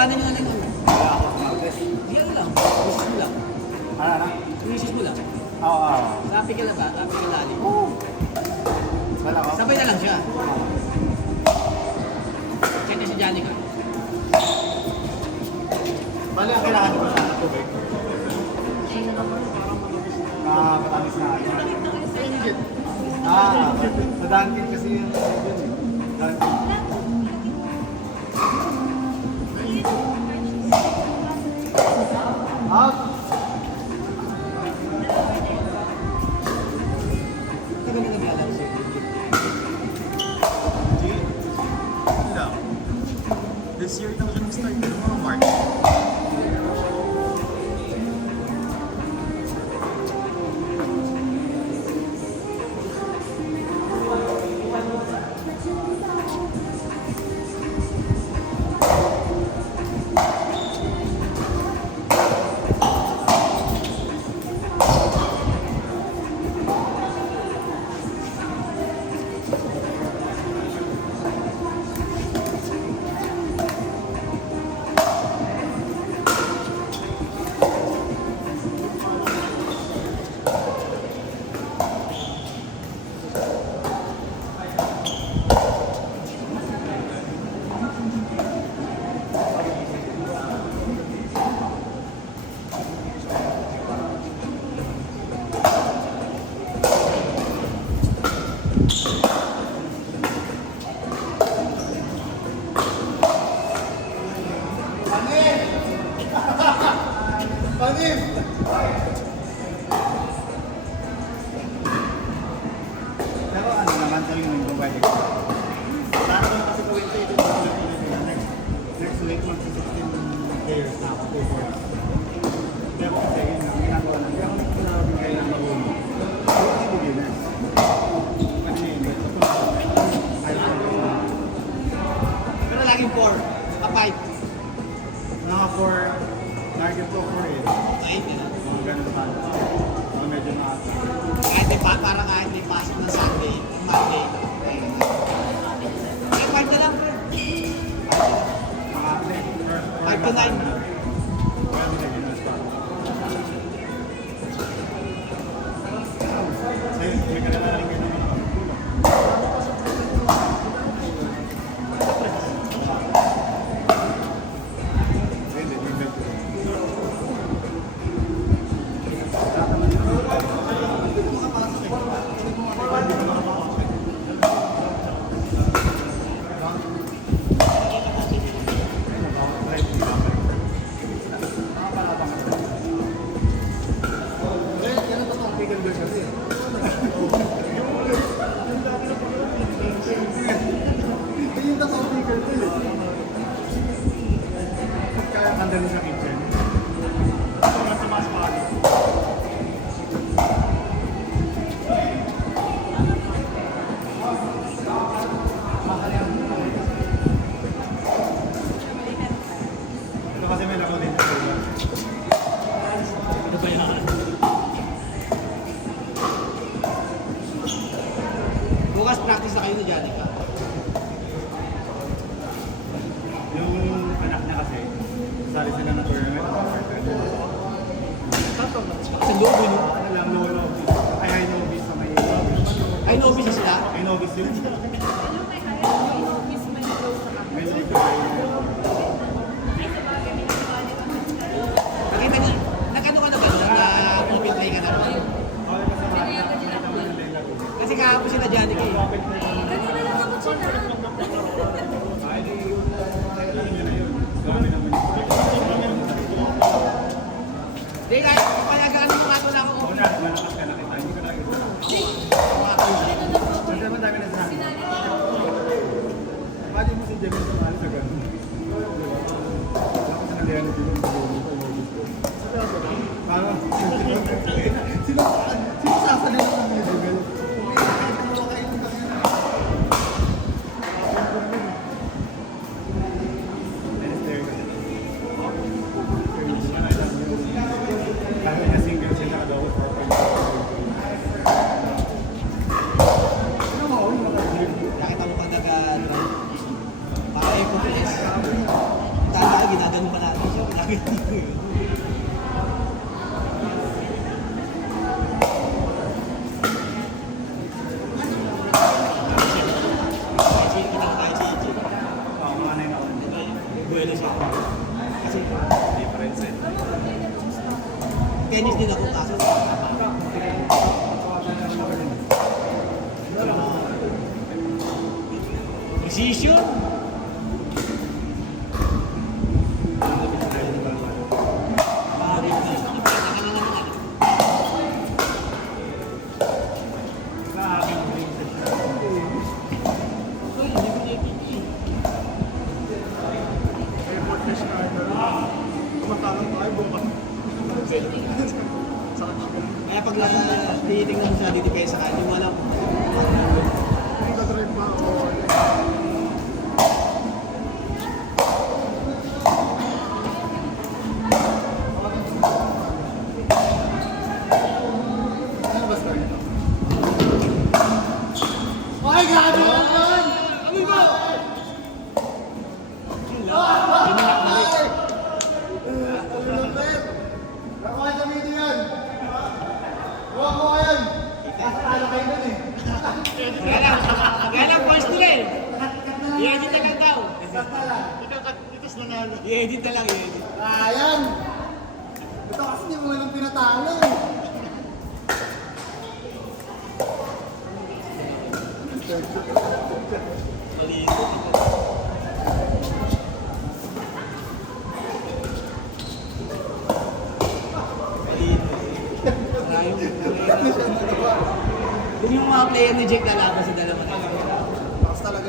iwanan nyo na lang yun. Wala ako sa Martes. Di ano lang, isis mo lang. Ano? Isis mo lang. Oo. Tapi ka lang ba? Tapi ka lalim. Wala ko. Sabay na lang siya. Check na si Johnny ka. Bali, ang kailangan nyo ba sa tubig? Matamis na ano. Sa Dunkin kasi yung Dunkin. Up! Hindi ka na naglalaro sa Wala. This year lang siya mag-start. Mga March. Panis! Pero ano naman sa yung linggo pwede ko? Sana naman kasi gawin ito next week magsi-16 players na ako, 2 boards. Pero kasi yun nga, ginagawa na. Pero kung nabigay ng mag-uno, hindi beginners. Kasi hindi. Pero laging 4. A 5. Mga 4, target ko 4 eh. Ay, hindi na. Mga ganun sana. Mga medyo nakasa. Kahit may parang kahit may pasok na Sunday, Monday. Ay, 5 na lang, bro. Mga 5 to 9. May kanila rin ganun. Andali sa kitchen. Sobrang tumaas pa ako. Ito kasi may lako din sa tuwa. Ano ba yan? Bukas practice na kayo ni Johnny ka. Yung anak niya kasi, sali sila ng tournament ng Martin. Sa loob yun. Ano lang, no novice. Ay, high novice sa may... Ay, no-office sila? High novice yun. May libre. Nakita niya, nag-ano ka na ba? Nag-open play ka na ba? Kasi kahapon sila Johnny ka eh. Kanina lang ako siya na. Hindi, kahit payagaan mo nga ito na ako. Una, malakas ka na kita. Hindi ko nakita. Kasi naman dami na sa akin. Pwede mo si Jemel sumali sa ganun. Oo, mga 9 ako. Difference eh. Tennis din ako kaso. Decision? Bakit na? Sa akin, ring set na. Uy, hindi ko nakikita. Airport na siya. Kumatalang ko ay bukas. Kaya pag tinitingnan mo siya dito kayo sa kanya, wala ko. Nagka-drive pa ako. Ano ba story ito? Ay, gabi na naman! Amoy mo! Nakuha sa video yan! Kuha mo yan! Nakakala kayo dun eh. Kaya lang, voice nila eh. I-edit na lang daw. Itas na nga. I-edit na lang, i-edit. Ayan! Ito kasi hindi mo nga nang pinatalo eh. Malito. Malito. Maraming. Yung mga player ni Jake na laban sa dalawa na. Lakas talaga